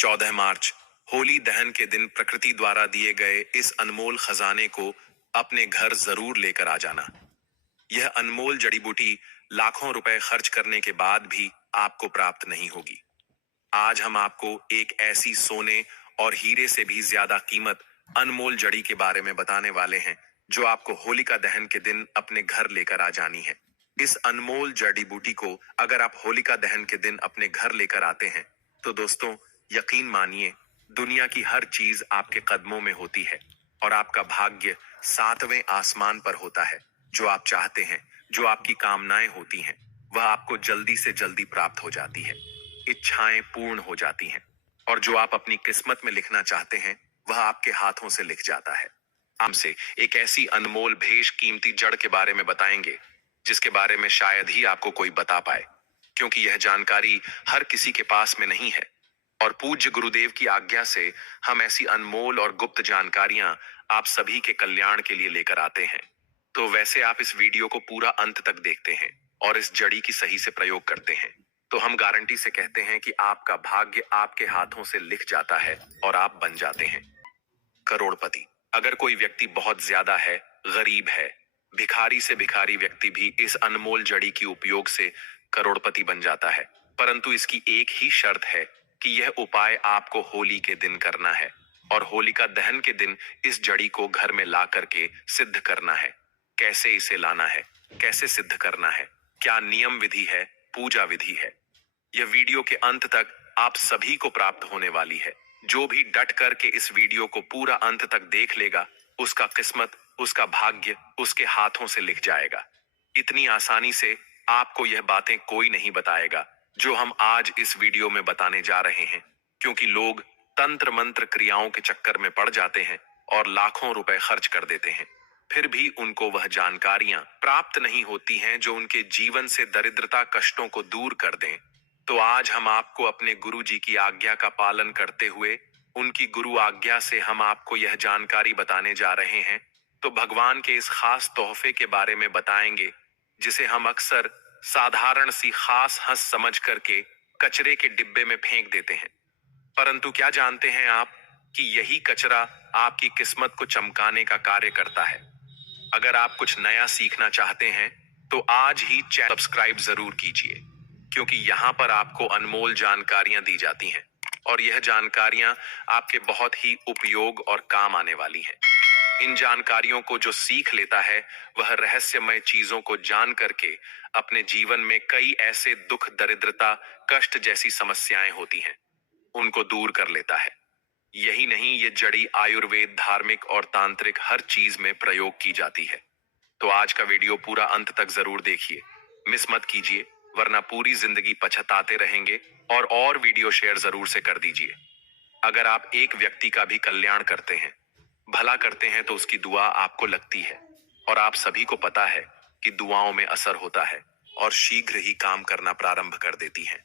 14 मार्च होली दहन के दिन प्रकृति द्वारा दिए गए इस अनमोल खजाने को अपने घर जरूर लेकर आ जाना। यह अनमोल जड़ी बूटी लाखों रुपए खर्च करने के बाद भी आपको प्राप्त नहीं होगी। आज हम आपको एक ऐसी सोने और हीरे से भी ज्यादा कीमत अनमोल जड़ी के बारे में बताने वाले हैं जो आपको होलिका दहन के दिन अपने घर लेकर आ जानी है। इस अनमोल जड़ी बूटी को अगर आप होलिका दहन के दिन अपने घर लेकर आते हैं तो दोस्तों, यकीन मानिए, दुनिया की हर चीज आपके कदमों में होती है और आपका भाग्य 7वें आसमान पर होता है। जो आप चाहते हैं, जो आपकी कामनाएं होती हैं, वह आपको जल्दी से जल्दी प्राप्त हो जाती है। इच्छाएं पूर्ण हो जाती हैं और जो आप अपनी किस्मत में लिखना चाहते हैं वह आपके हाथों से लिख जाता है। हमसे एक ऐसी अनमोल भेष कीमती जड़ के बारे में बताएंगे जिसके बारे में शायद ही आपको कोई बता पाए, क्योंकि यह जानकारी हर किसी के पास में नहीं है। और पूज्य गुरुदेव की आज्ञा से हम ऐसी अनमोल और गुप्त जानकारियां आप सभी के कल्याण के लिए लेकर आते हैं। तो वैसे आप इस वीडियो को पूरा अंत तक देखते हैं और इस जड़ी की सही से प्रयोग करते हैं तो हम गारंटी से कहते हैं कि आपका भाग्य आपके हाथों से लिख जाता है और आप बन जाते हैं करोड़पति। अगर कोई व्यक्ति बहुत ज्यादा है, गरीब है, भिखारी से भिखारी व्यक्ति भी इस अनमोल जड़ी की उपयोग से करोड़पति बन जाता है, परंतु इसकी एक ही शर्त है कि यह उपाय आपको होली के दिन करना है और होलिका दहन के दिन इस जड़ी को घर में ला करके सिद्ध करना है। कैसे इसे लाना है, कैसे सिद्ध करना है, क्या नियम विधि है, पूजा विधि है, यह वीडियो के अंत तक आप सभी को प्राप्त होने वाली है। जो भी डट करके इस वीडियो को पूरा अंत तक देख लेगा उसका किस्मत, उसका भाग्य उसके हाथों से लिख जाएगा। इतनी आसानी से आपको यह बातें कोई नहीं बताएगा जो हम आज इस वीडियो में बताने जा रहे हैं, क्योंकि लोग तंत्र मंत्र क्रियाओं के चक्कर में पड़ जाते हैं और लाखों रुपए खर्च कर देते हैं, फिर भी उनको वह जानकारियां प्राप्त नहीं होती हैं जो उनके जीवन से दरिद्रता कष्टों को दूर कर दें। तो आज हम आपको अपने गुरु जी की आज्ञा का पालन करते हुए उनकी गुरु आज्ञा से हम आपको यह जानकारी बताने जा रहे हैं। तो भगवान के इस खास तोहफे के बारे में बताएंगे जिसे हम अक्सर साधारण सी खास हंस समझ करके कचरे के डिब्बे में फेंक देते हैं, परंतु क्या जानते हैं आप कि यही कचरा आपकी किस्मत को चमकाने का कार्य करता है। अगर आप कुछ नया सीखना चाहते हैं तो आज ही चैनल सब्सक्राइब जरूर कीजिए, क्योंकि यहाँ पर आपको अनमोल जानकारियां दी जाती हैं और यह जानकारियां आपके बहुत ही उपयोग और काम आने वाली हैं। इन जानकारियों को जो सीख लेता है वह रहस्यमय चीजों को जान करके अपने जीवन में कई ऐसे दुख, दरिद्रता, कष्ट जैसी समस्याएं होती हैं उनको दूर कर लेता है। यही नहीं, ये जड़ी आयुर्वेद, धार्मिक और तांत्रिक हर चीज में प्रयोग की जाती है। तो आज का वीडियो पूरा अंत तक जरूर देखिए, मिस मत कीजिए, वरना पूरी जिंदगी पछताते रहेंगे। और वीडियो शेयर जरूर से कर दीजिए। अगर आप एक व्यक्ति का भी कल्याण करते हैं, भला करते हैं, तो उसकी दुआ आपको लगती है और आप सभी को पता है कि दुआओं में असर होता है और शीघ्र ही काम करना प्रारंभ कर देती हैं।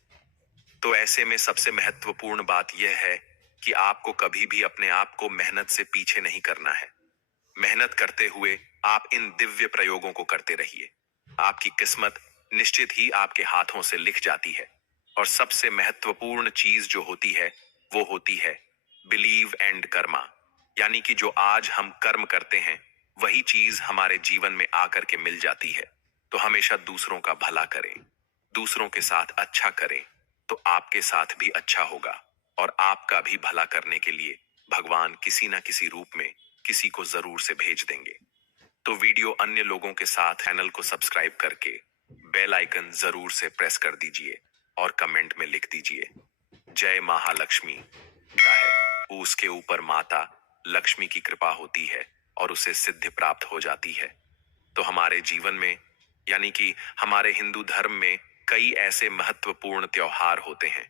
तो ऐसे में सबसे महत्वपूर्ण बात यह है कि आपको कभी भी अपने आप को मेहनत से पीछे नहीं करना है। मेहनत करते हुए आप इन दिव्य प्रयोगों को करते रहिए। आपकी किस्मत निश्चित ही आपके हाथों से लिख जाती है। और सबसे महत्वपूर्ण चीज जो होती है वो होती है बिलीव एंड कर्मा, यानी कि जो आज हम कर्म करते हैं वही चीज हमारे जीवन में आकर के मिल जाती है। तो हमेशा दूसरों का भला करें, दूसरों के साथ अच्छा करें, तो आपके साथ भी अच्छा होगा और आपका भी भला करने के लिए भगवान किसी ना किसी रूप में किसी को जरूर से भेज देंगे। तो वीडियो अन्य लोगों के साथ चैनल को सब्सक्राइब करके बेल आइकन जरूर से प्रेस कर दीजिए और कमेंट में लिख दीजिए जय महालक्ष्मी। क्या है उसके ऊपर माता लक्ष्मी की कृपा होती है और उसे सिद्धि प्राप्त हो जाती है। तो हमारे जीवन में, यानी कि हमारे हिंदू धर्म में कई ऐसे महत्वपूर्ण त्योहार होते हैं।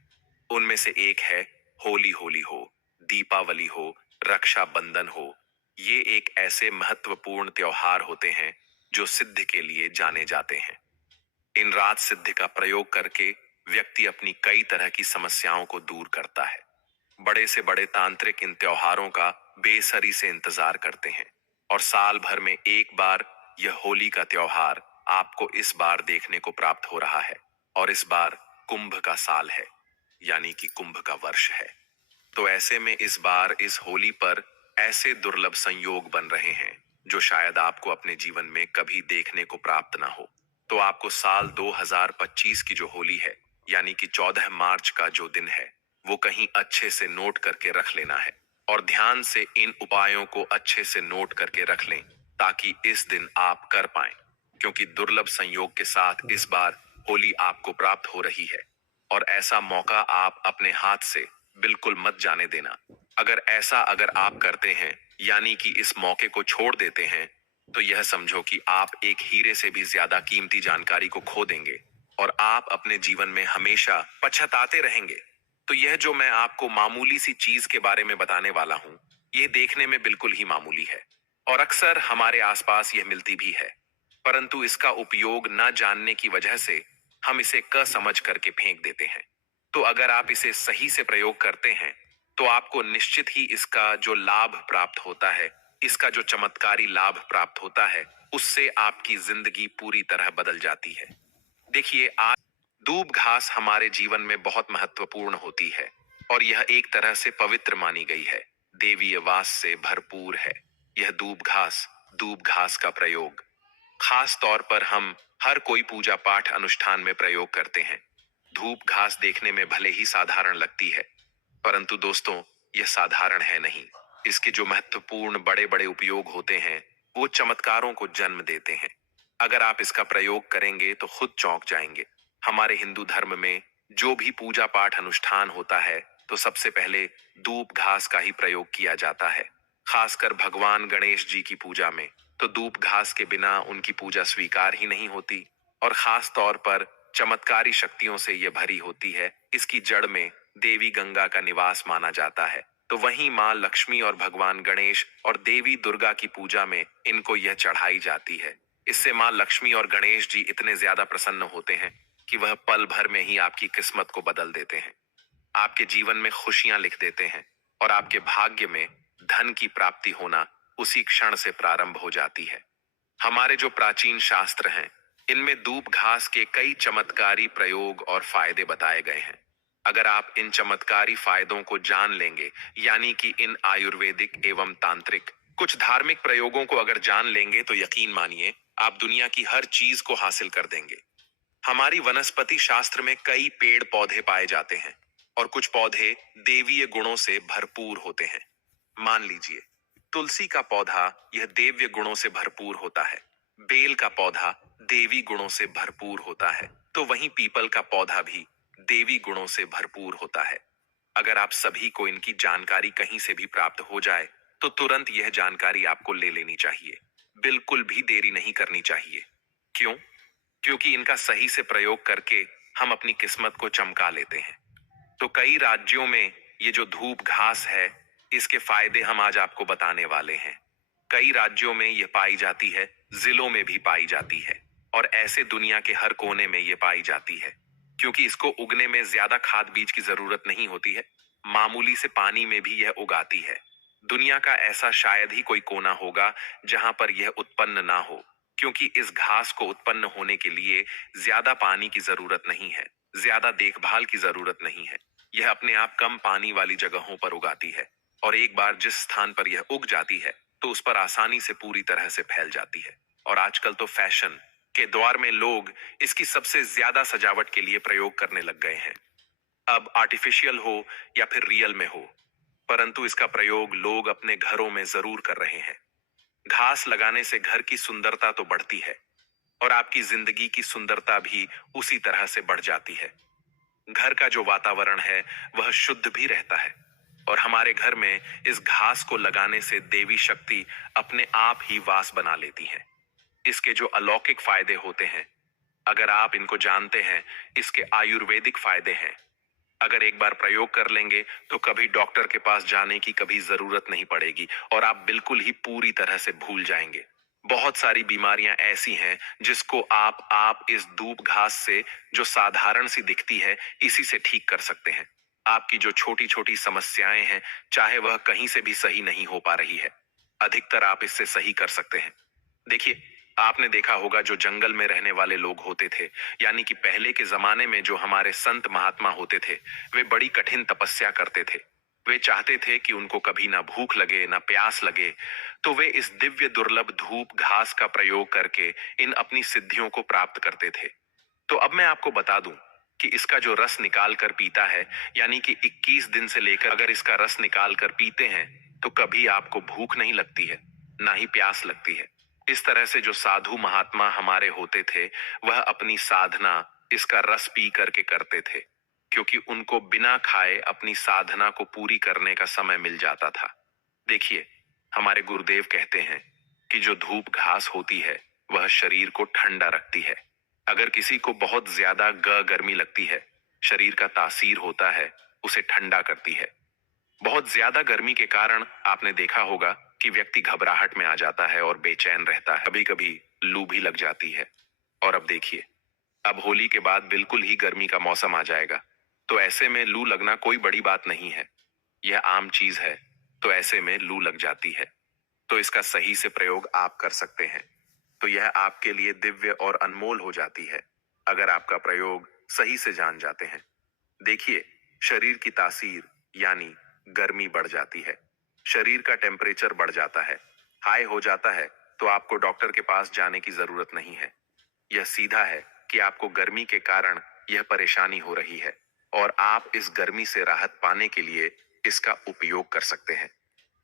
उनमें से एक है होली। होली हो, दीपावली हो, रक्षाबंधन हो, ये एक ऐसे महत्वपूर्ण त्योहार होते हैं जो सिद्ध के लिए जाने जाते हैं। इन राज सिद्ध का प्रयोग करके व्यक्ति अपनी कई तरह की समस्याओं को दूर करता है। बड़े से बड़े तांत्रिक इन त्योहारों का बेसब्री से इंतजार करते हैं और साल भर में एक बार यह होली का त्योहार आपको इस बार देखने को प्राप्त हो रहा है। और इस बार कुंभ का साल है, यानी कि कुंभ का वर्ष है। तो ऐसे में इस बार इस होली पर ऐसे दुर्लभ संयोग बन रहे हैं जो शायद आपको अपने जीवन में कभी देखने को प्राप्त ना हो। तो आपको साल 2025 की जो होली है, यानी कि 14 मार्च का जो दिन है, वो कहीं अच्छे से नोट करके रख लेना है। और ध्यान से इन उपायों को अच्छे से नोट करके रख लें ताकि इस दिन आप कर पाएं, क्योंकि दुर्लभ संयोग के साथ इस बार होली आपको प्राप्त हो रही है और ऐसा मौका आप अपने हाथ से बिल्कुल मत जाने देना। अगर आप करते हैं, यानी कि इस मौके को छोड़ देते हैं, तो यह समझो कि आप एक हीरे से भी ज्यादा कीमती जानकारी को खो देंगे और आप अपने जीवन में हमेशा पछताते रहेंगे। तो यह जो मैं आपको मामूली सी चीज के बारे में बताने वाला हूं, यह देखने में बिल्कुल ही मामूली है और अक्सर हमारे आसपास यह मिलती भी है, परंतु इसका उपयोग न जानने की वजह से हम इसे क समझ करके फेंक देते हैं। तो अगर आप इसे सही से प्रयोग करते हैं, तो आपको निश्चित ही इसका जो लाभ प्राप्त होता है, इसका जो चमत्कारी लाभ प्राप्त होता है, उससे आपकी जिंदगी पूरी तरह बदल जाती है। देखिए, आज दूब घास हमारे जीवन में बहुत महत्वपूर्ण होती है और यह एक तरह से पवित्र मानी गई है, देवीय वास से भरपूर है। यह दूब घास का प्रयोग खास तौर पर हम हर कोई पूजा पाठ अनुष्ठान में प्रयोग करते हैं। धूप घास देखने में भले ही साधारण लगती है, परंतु दोस्तों, यह साधारण है नहीं। इसके जो महत्वपूर्ण बड़े बड़े उपयोग होते हैं, वो चमत्कारों को जन्म देते हैं। अगर आप इसका प्रयोग करेंगे तो खुद चौंक जाएंगे। हमारे हिंदू धर्म में जो भी पूजा पाठ अनुष्ठान होता है, तो सबसे पहले धूप घास का ही प्रयोग किया जाता है। खासकर भगवान गणेश जी की पूजा में तो धूप घास के बिना उनकी पूजा स्वीकार ही नहीं होती और खास तौर पर चमत्कारी शक्तियों से यह भरी होती है। इसकी जड़ में देवी गंगा का निवास माना जाता है। तो वहीं माँ लक्ष्मी और भगवान गणेश और देवी दुर्गा की पूजा में इनको यह चढ़ाई जाती है। इससे माँ लक्ष्मी और गणेश जी इतने ज्यादा प्रसन्न होते हैं कि वह पल भर में ही आपकी किस्मत को बदल देते हैं, आपके जीवन में खुशियां लिख देते हैं और आपके भाग्य में धन की प्राप्ति होना उसी क्षण से प्रारंभ हो जाती है। हमारे जो प्राचीन शास्त्र हैं, इनमें दूब घास के कई चमत्कारी प्रयोग और फायदे बताए गए हैं। अगर आप इन चमत्कारी फायदों को जान लेंगे, यानी कि इन आयुर्वेदिक एवं तांत्रिक कुछ धार्मिक प्रयोगों को अगर जान लेंगे, तो यकीन मानिए आप दुनिया की हर चीज को हासिल कर देंगे। हमारी वनस्पति शास्त्र में कई पेड़ पौधे पाए जाते हैं और कुछ पौधे देवीय गुणों से भरपूर होते हैं। मान लीजिए, तुलसी का पौधा यह देव्य गुणों से भरपूर होता है। बेल का पौधा देवी गुणों से भरपूर होता है, तो वहीं पीपल का पौधा भी देवी गुणों से भरपूर होता है। अगर आप सभी को इनकी जानकारी कहीं से भी प्राप्त हो जाए, तो तुरंत यह जानकारी आपको ले लेनी चाहिए। बिल्कुल भी देरी नहीं करनी चाहिए। क्यों? क्योंकि इनका सही से प्रयोग करके हम अपनी किस्मत को चमका लेते हैं। तो कई राज्यों में ये जो धूप घास है, इसके फायदे हम आज आपको बताने वाले हैं। कई राज्यों में ये पाई जाती है, जिलों में भी पाई जाती है और ऐसे दुनिया के हर कोने में ये पाई जाती है, क्योंकि इसको उगने में ज्यादा खाद बीज की जरूरत नहीं होती है। मामूली से पानी में भी यह उगाती है। दुनिया का ऐसा शायद ही कोई कोना होगा जहां पर यह उत्पन्न ना हो, क्योंकि इस घास को उत्पन्न होने के लिए ज्यादा पानी की जरूरत नहीं है, ज्यादा देखभाल की जरूरत नहीं है। यह अपने आप कम पानी वाली जगहों पर उगाती है और एक बार जिस स्थान पर यह उग जाती है, तो उस पर आसानी से पूरी तरह से फैल जाती है। और आजकल तो फैशन के दौर में लोग इसकी सबसे ज्यादा सजावट के लिए प्रयोग करने लग गए हैं। अब आर्टिफिशियल हो या फिर रियल में हो, परंतु इसका प्रयोग लोग अपने घरों में जरूर कर रहे हैं। घास लगाने से घर की सुंदरता तो बढ़ती है और आपकी जिंदगी की सुंदरता भी उसी तरह से बढ़ जाती है। घर का जो वातावरण है वह शुद्ध भी रहता है और हमारे घर में इस घास को लगाने से देवी शक्ति अपने आप ही वास बना लेती है। इसके जो अलौकिक फायदे होते हैं, अगर आप इनको जानते हैं, इसके आयुर्वेदिक फायदे हैं। अगर एक बार प्रयोग कर लेंगे तो कभी डॉक्टर के पास जाने की कभी जरूरत नहीं पड़ेगी और आप बिल्कुल ही पूरी तरह से भूल जाएंगे। बहुत सारी बीमारियां ऐसी हैं जिसको आप इस दूब घास से, जो साधारण सी दिखती है, इसी से ठीक कर सकते हैं। आपकी जो छोटी छोटी समस्याएं हैं, चाहे वह कहीं से भी सही नहीं हो पा रही है, अधिकतर आप इससे सही कर सकते हैं। देखिए, आपने देखा होगा जो जंगल में रहने वाले लोग होते थे, यानी कि पहले के जमाने में जो हमारे संत महात्मा होते थे, वे बड़ी कठिन तपस्या करते थे। वे चाहते थे कि उनको कभी ना भूख लगे ना प्यास लगे, तो वे इस दिव्य दुर्लभ धूप घास का प्रयोग करके इन अपनी सिद्धियों को प्राप्त करते थे। तो अब मैं आपको बता दूं कि इसका जो रस निकाल कर पीता है, यानी कि 21 दिन से लेकर अगर इसका रस निकाल कर पीते हैं तो कभी आपको भूख नहीं लगती है, ना ही प्यास लगती है। इस तरह से जो साधु महात्मा हमारे होते थे, वह अपनी साधना इसका रस पी करके करते थे, क्योंकि उनको बिना खाए अपनी साधना को पूरी करने का समय मिल जाता था। देखिए, हमारे गुरुदेव कहते हैं कि जो धूप घास होती है वह शरीर को ठंडा रखती है। अगर किसी को बहुत ज्यादा गर्मी लगती है, शरीर का तासीर होता है उसे ठंडा करती है। बहुत ज्यादा गर्मी के कारण आपने देखा होगा कि व्यक्ति घबराहट में आ जाता है और बेचैन रहता है, कभी कभी लू भी लग जाती है। और अब देखिए, अब होली के बाद बिल्कुल ही गर्मी का मौसम आ जाएगा, तो ऐसे में लू लगना कोई बड़ी बात नहीं है, यह आम चीज है। तो ऐसे में लू लग जाती है, तो इसका सही से प्रयोग आप कर सकते हैं, तो यह आपके लिए दिव्य और अनमोल हो जाती है अगर आपका प्रयोग सही से जान जाते हैं। देखिए, शरीर की तासीर यानी गर्मी बढ़ जाती है, शरीर का टेम्परेचर बढ़ जाता है, हाई हो जाता है, तो आपको डॉक्टर के पास जाने की जरूरत नहीं है। यह सीधा है कि आपको गर्मी के कारण यह परेशानी हो रही है और आप इस गर्मी से राहत पाने के लिए इसका उपयोग कर सकते हैं।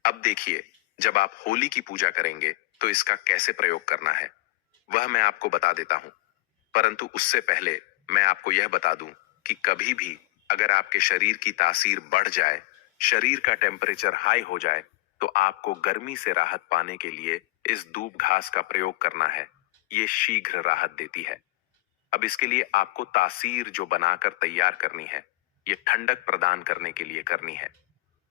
अब देखिए, जब आप होली की पूजा करेंगे तो इसका कैसे प्रयोग करना है वह मैं आपको बता देता हूं। परंतु उससे पहले मैं आपको यह बता दूं कि कभी भी अगर आपके शरीर की तासीर बढ़ जाए, शरीर का टेम्परेचर हाई हो जाए, तो आपको गर्मी से राहत पाने के लिए इस दूब घास का प्रयोग करना है। ये शीघ्र राहत देती है। अब इसके लिए आपको तासीर जो बनाकर तैयार करनी है, ये ठंडक प्रदान करने के लिए करनी है।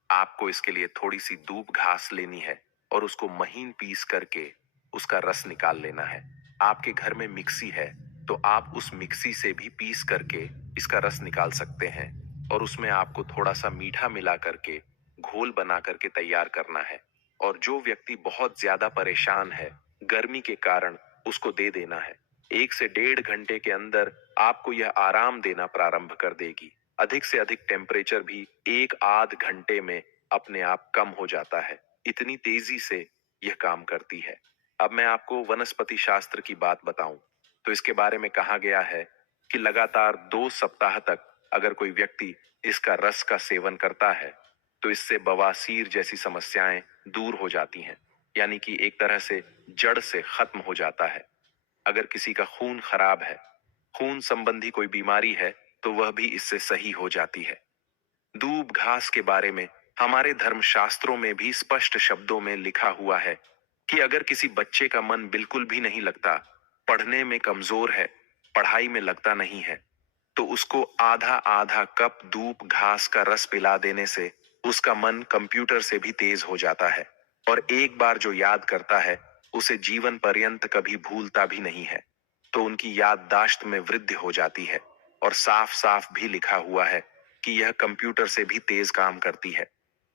आपको इसके लिए थोड़ी सी दूब घास लेनी है और उसको महीन पीस करके उसका रस निकाल लेना है। आपके घर में मिक्सी है तो आप उस मिक्सी से भी पीस करके इसका रस निकाल सकते हैं और उसमें आपको थोड़ा सा मीठा मिला करके घोल बना करके तैयार करना है। और जो व्यक्ति बहुत ज्यादा परेशान है गर्मी के कारण, उसको दे देना है। 1 से 1.5 घंटे के अंदर आपको यह आराम देना प्रारंभ कर देगी। अधिक से अधिक टेम्परेचर भी 1 आध घंटे में अपने आप कम हो जाता है, इतनी तेजी से यह काम करती है। अब मैं आपको वनस्पति शास्त्र की बात बताऊं तो इसके बारे में कहा गया है कि लगातार 2 सप्ताह तक अगर कोई व्यक्ति इसका रस का सेवन करता है तो इससे बवासीर जैसी समस्याएं दूर हो जाती हैं, यानी कि एक तरह से जड़ से खत्म हो जाता है। अगर किसी का खून खराब है, खून संबंधी कोई बीमारी है, तो वह भी इससे सही हो जाती है। दूब घास के बारे में हमारे धर्मशास्त्रों में भी स्पष्ट शब्दों में लिखा हुआ है कि अगर किसी बच्चे का मन बिल्कुल भी नहीं लगता, पढ़ने में कमजोर है, पढ़ाई में लगता नहीं है, तो उसको आधा आधा कप दूब घास का रस पिला देने से उसका मन कंप्यूटर से भी तेज हो जाता है और एक बार जो याद करता है उसे जीवन पर्यंत कभी भूलता भी नहीं है। तो उनकी याददाश्त में वृद्धि हो जाती है और साफ साफ भी लिखा हुआ है कि यह कंप्यूटर से भी तेज काम करती है।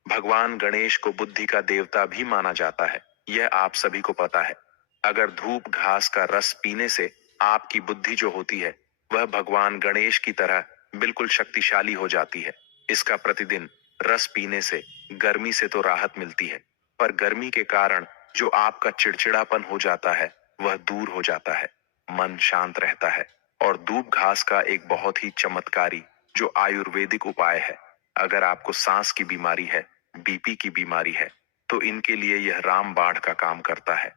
भगवान गणेश को बुद्धि का देवता भी माना जाता है, यह आप सभी को पता है। अगर धूप घास का रस पीने से आपकी बुद्धि जो होती है वह भगवान गणेश की तरह बिल्कुल शक्तिशाली हो जाती है। इसका प्रतिदिन रस पीने से गर्मी से तो राहत मिलती है, पर गर्मी के कारण जो आपका चिड़चिड़ापन हो जाता है वह दूर हो जाता है, मन शांत रहता है। और दूब घास का एक बहुत ही चमत्कारी जो आयुर्वेदिक उपाय है, अगर आपको सांस की बीमारी है, बीपी की बीमारी है, तो इनके लिए यह रामबाण का काम करता है।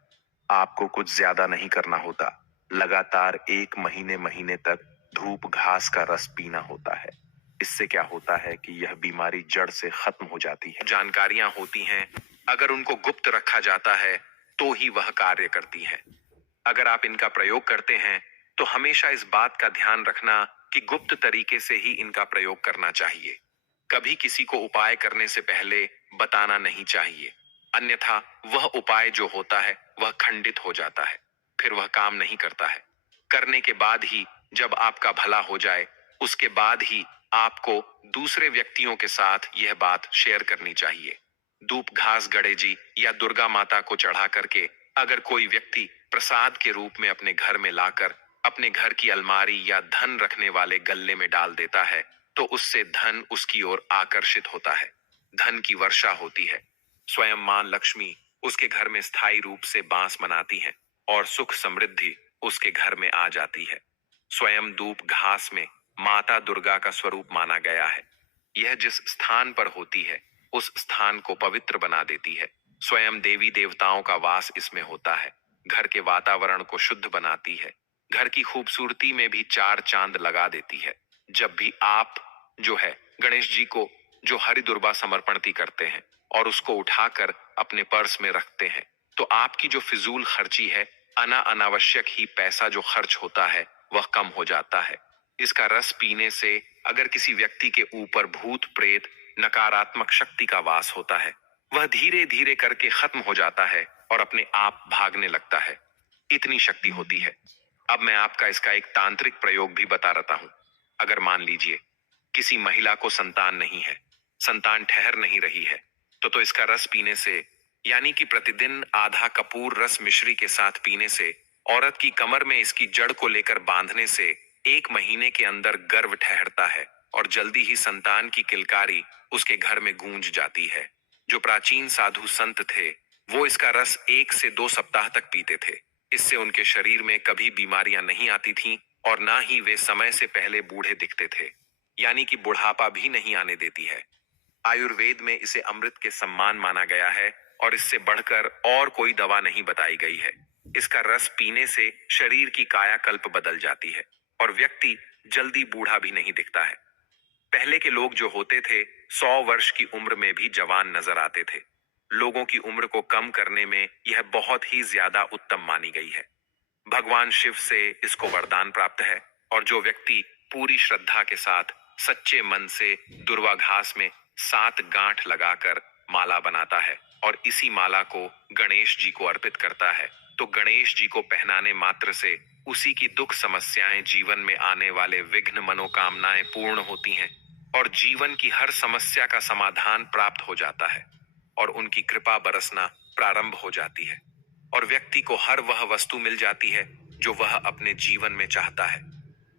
आपको कुछ ज्यादा नहीं करना होता, लगातार 1 महीने तक धूप घास का रस पीना होता है। इससे क्या होता है कि यह बीमारी जड़ से खत्म हो जाती है। जानकारियां होती हैं, अगर उनको गुप्त रखा जाता है तो ही वह कार्य करती हैं। अगर आप इनका प्रयोग करते हैं तो हमेशा इस बात का ध्यान रखना कि गुप्त तरीके से ही इनका प्रयोग करना चाहिए। कभी किसी को उपाय करने से पहले बताना नहीं चाहिए, अन्यथा वह उपाय जो होता है वह खंडित हो जाता है, फिर वह काम नहीं करता है। करने के बाद ही जब आपका भला हो जाए, उसके बाद ही आपको दूसरे व्यक्तियों के साथ यह बात शेयर करनी चाहिए। धूप घास गणेश जी या दुर्गा माता को चढ़ा करके अगर कोई व्यक्ति प्रसाद के रूप में अपने घर में लाकर अपने घर की अलमारी या धन रखने वाले गल्ले में डाल देता है, तो उससे धन उसकी ओर आकर्षित होता है। धन की वर्षा होती है। स्वयं मां लक्ष्मी उसके घर में स्थायी रूप से बास बनाती है और सुख समृद्धि उसके घर में आ जाती है। स्वयं धूप घास में माता दुर्गा का स्वरूप माना गया है। यह जिस स्थान पर होती है उस स्थान को पवित्र बना देती है। स्वयं देवी देवताओं का वास इसमें होता है। घर के वातावरण को शुद्ध बनाती है। घर की खूबसूरती में भी चार चांद लगा देती है। जब भी आप जो है गणेश जी को जो हरि दुर्बा समर्पणती करते हैं और उसको उठाकर अपने पर्स में रखते हैं, तो आपकी जो फिजूल खर्ची है, अनावश्यक ही पैसा जो खर्च होता है वह कम हो जाता है। इसका रस पीने से अगर किसी व्यक्ति के ऊपर भूत प्रेत नकारात्मक शक्ति का वास होता है, वह धीरे धीरे करके खत्म हो जाता है और अपने आप भागने लगता है। इतनी शक्ति होती है। अब मैं आपका इसका एक तांत्रिक प्रयोग भी बता रहा हूं। अगर मान लीजिए किसी महिला को संतान नहीं है, संतान ठहर नहीं रही है, तो इसका रस पीने से, यानी कि प्रतिदिन आधा कपूर रस मिश्री के साथ पीने से, औरत की कमर में इसकी जड़ को लेकर बांधने से 1 महीने के अंदर गर्भ ठहरता है और जल्दी ही संतान की किलकारी उसके घर में गूंज जाती है। जो प्राचीन साधु संत थे वो इसका रस 1 से 2 सप्ताह तक पीते थे। इससे उनके शरीर में कभी बीमारियां नहीं आती थीं और ना ही वे समय से पहले बूढ़े दिखते थे, यानी कि बुढ़ापा भी नहीं आने देती है। आयुर्वेद में इसे अमृत के सम्मान माना गया है और इससे बढ़कर और कोई दवा नहीं बताई गई है। इसका रस पीने से शरीर की कायाकल्प बदल जाती है और व्यक्ति जल्दी बूढ़ा भी नहीं दिखता है। पहले के लोग जो होते थे 100 वर्ष की उम्र में भी जवान नजर आते थे। लोगों की उम्र को कम करने में यह बहुत ही ज्यादा उत्तम मानी गई है। भगवान शिव से इसको वरदान प्राप्त है और जो व्यक्ति पूरी श्रद्धा के साथ सच्चे मन से दुर्वा घास में 7 गांठ लगाकर माला बनाता है और इसी माला को गणेश जी को अर्पित करता है, तो गणेश जी को पहनाने मात्र से उसी की दुख समस्याएं, जीवन में आने वाले विघ्न मनोकामनाएं पूर्ण होती हैं और जीवन की हर समस्या का समाधान प्राप्त हो जाता है और उनकी कृपा बरसना प्रारंभ हो जाती है और व्यक्ति को हर वह वस्तु मिल जाती है जो वह अपने जीवन में चाहता है।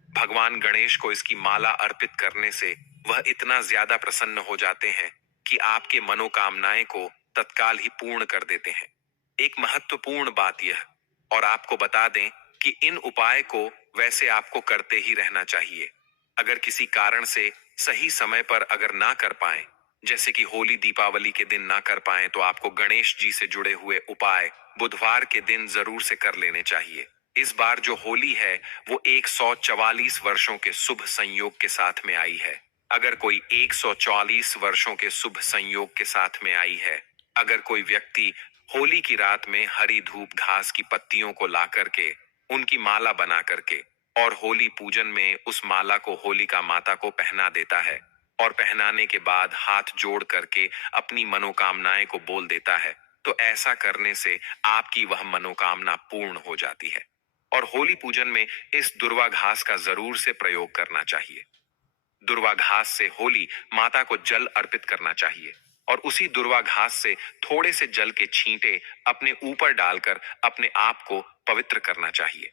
भगवान गणेश को इसकी माला अर्पित करने से वह इतना ज्यादा प्रसन्न हो जाते हैं कि आपके मनोकामनाएं को तत्काल ही पूर्ण कर देते हैं। एक महत्वपूर्ण बात यह और आपको बता दें कि इन उपाय को वैसे आपको करते ही रहना चाहिए। अगर किसी कारण से सही समय पर अगर ना कर पाए, जैसे कि होली दीपावली के दिन ना कर पाए, तो आपको गणेश जी से जुड़े हुए उपाय बुधवार के दिन जरूर से कर लेने चाहिए। इस बार जो होली है वो 144 वर्षों के शुभ संयोग के साथ में आई है। अगर कोई 144 वर्षों के शुभ संयोग के साथ में आई है, अगर कोई व्यक्ति होली की रात में हरी धूप घास की पत्तियों को ला करके उनकी माला बना करके और होली पूजन में उस माला को होलिका माता को पहना देता है और पहनाने के बाद हाथ जोड़ करके अपनी मनोकामनाएं को बोल देता है, तो ऐसा करने से आपकी वह मनोकामना पूर्ण हो जाती है। और होली पूजन में इस दुर्वा घास का जरूर से प्रयोग करना चाहिए। दुर्वा घास से होली माता को जल अर्पित करना चाहिए और उसी दुर्वा घास से थोड़े से जल के छींटे अपने ऊपर डालकर अपने आप को पवित्र करना चाहिए।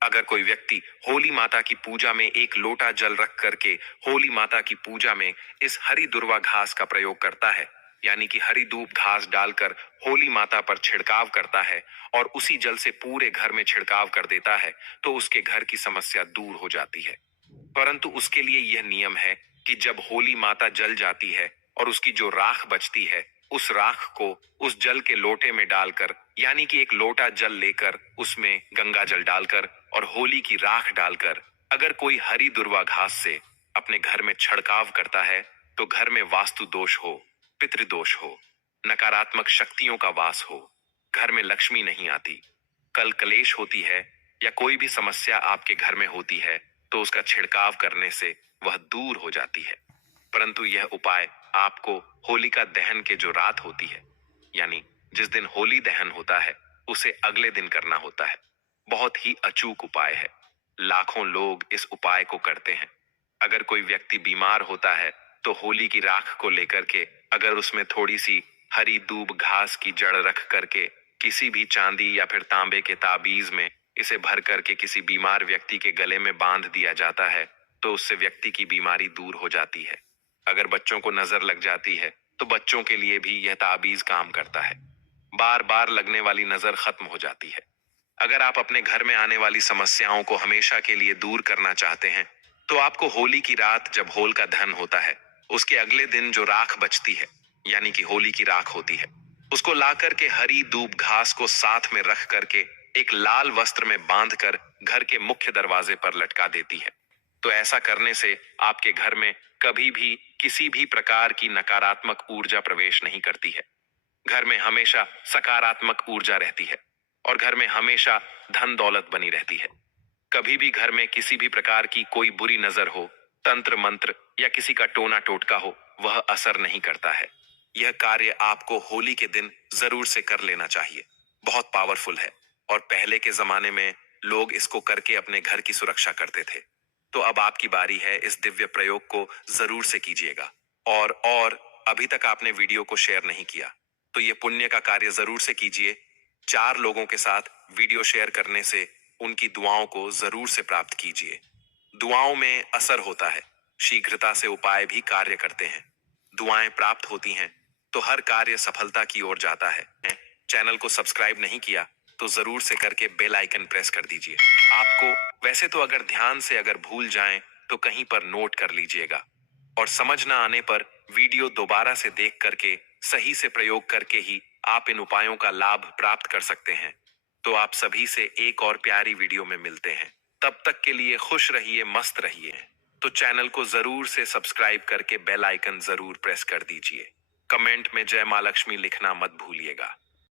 अगर कोई व्यक्ति होली माता की पूजा में 1 लोटा जल रख करके होली माता की पूजा में इस हरी दुर्वा घास का प्रयोग करता है, यानी कि हरी धूप घास डालकर होली माता पर छिड़काव करता है और उसी जल से पूरे घर में छिड़काव कर देता है, तो उसके घर की समस्या दूर हो जाती है। परंतु उसके लिए यह नियम है कि जब होली माता जल जाती है और उसकी जो राख बचती है, उस राख को उस जल के लोटे में डालकर, यानी कि 1 लोटा जल लेकर उसमें गंगा जल डालकर और होली की राख डालकर अगर कोई हरी दुर्वा घास से अपने घर में छिड़काव करता है, तो घर में वास्तु दोष हो, पितृदोष हो, नकारात्मक शक्तियों का वास हो, घर में लक्ष्मी नहीं आती, कल कलेश होती है या कोई भी समस्या आपके घर में होती है, तो उसका छिड़काव करने से वह दूर हो जाती है। परंतु यह उपाय आपको होलिका दहन के जो रात होती है, यानी जिस दिन होली दहन होता है, उसे अगले दिन करना होता है। बहुत ही अचूक उपाय है। लाखों लोग इस उपाय को करते हैं। अगर कोई व्यक्ति बीमार होता है तो होली की राख को लेकर के अगर उसमें थोड़ी सी हरी दूब घास की जड़ रख करके किसी भी चांदी या फिर तांबे के ताबीज में इसे भर करके किसी बीमार व्यक्ति के गले में बांध दिया जाता है, तो उससे व्यक्ति की बीमारी दूर हो जाती है। अगर बच्चों को नजर लग जाती है तो बच्चों के लिए भी यह ताबीज काम करता है। बार बार लगने वाली नजर खत्म हो जाती है। अगर आप अपने घर में आने वाली समस्याओं को हमेशा के लिए दूर करना चाहते हैं, तो आपको होली की रात जब होल का दहन होता है, उसके अगले दिन जो राख बचती है, यानी कि होली की राख होती है, उसको ला करके हरी दूब घास को साथ में रख करके एक लाल वस्त्र में बांध कर घर के मुख्य दरवाजे पर लटका देती है। तो ऐसा करने से आपके घर में कभी भी किसी भी प्रकार की नकारात्मक ऊर्जा प्रवेश नहीं करती है। घर में हमेशा सकारात्मक ऊर्जा रहती है और घर में हमेशा धन दौलत बनी रहती है। कभी भी घर में किसी भी प्रकार की कोई बुरी नजर हो, तंत्र मंत्र या किसी का टोना टोटका हो, वह असर नहीं करता है। यह कार्य आपको होली के दिन जरूर से कर लेना चाहिए। बहुत पावरफुल है और पहले के जमाने में लोग इसको करके अपने घर की सुरक्षा करते थे। तो अब आपकी बारी है, इस दिव्य प्रयोग को जरूर से कीजिएगा। और अभी तक आपने वीडियो को शेयर नहीं किया, तो ये पुण्य का कार्य जरूर से कीजिए। 4 लोगों के साथ वीडियो शेयर करने से उनकी दुआओं को जरूर से प्राप्त कीजिए। दुआओं में असर होता है, शीघ्रता से उपाय भी कार्य करते हैं। दुआएं प्राप्त होती हैं तो हर कार्य सफलता की ओर जाता है। चैनल को सब्सक्राइब नहीं किया तो जरूर से करके बेल आइकन प्रेस कर दीजिए। आपको वैसे तो अगर ध्यान से अगर भूल जाएं तो कहीं पर नोट कर लीजिएगा, और समझ ना आने पर वीडियो दोबारा से देख करके सही से प्रयोग करके ही आप इन उपायों का लाभ प्राप्त कर सकते हैं। तो आप सभी से एक और प्यारी वीडियो में मिलते हैं। तब तक के लिए खुश रहिए, मस्त रहिए। तो चैनल को जरूर से सब्सक्राइब करके बेल आइकन जरूर प्रेस कर दीजिए। कमेंट में जय मां लक्ष्मी लिखना मत भूलिएगा।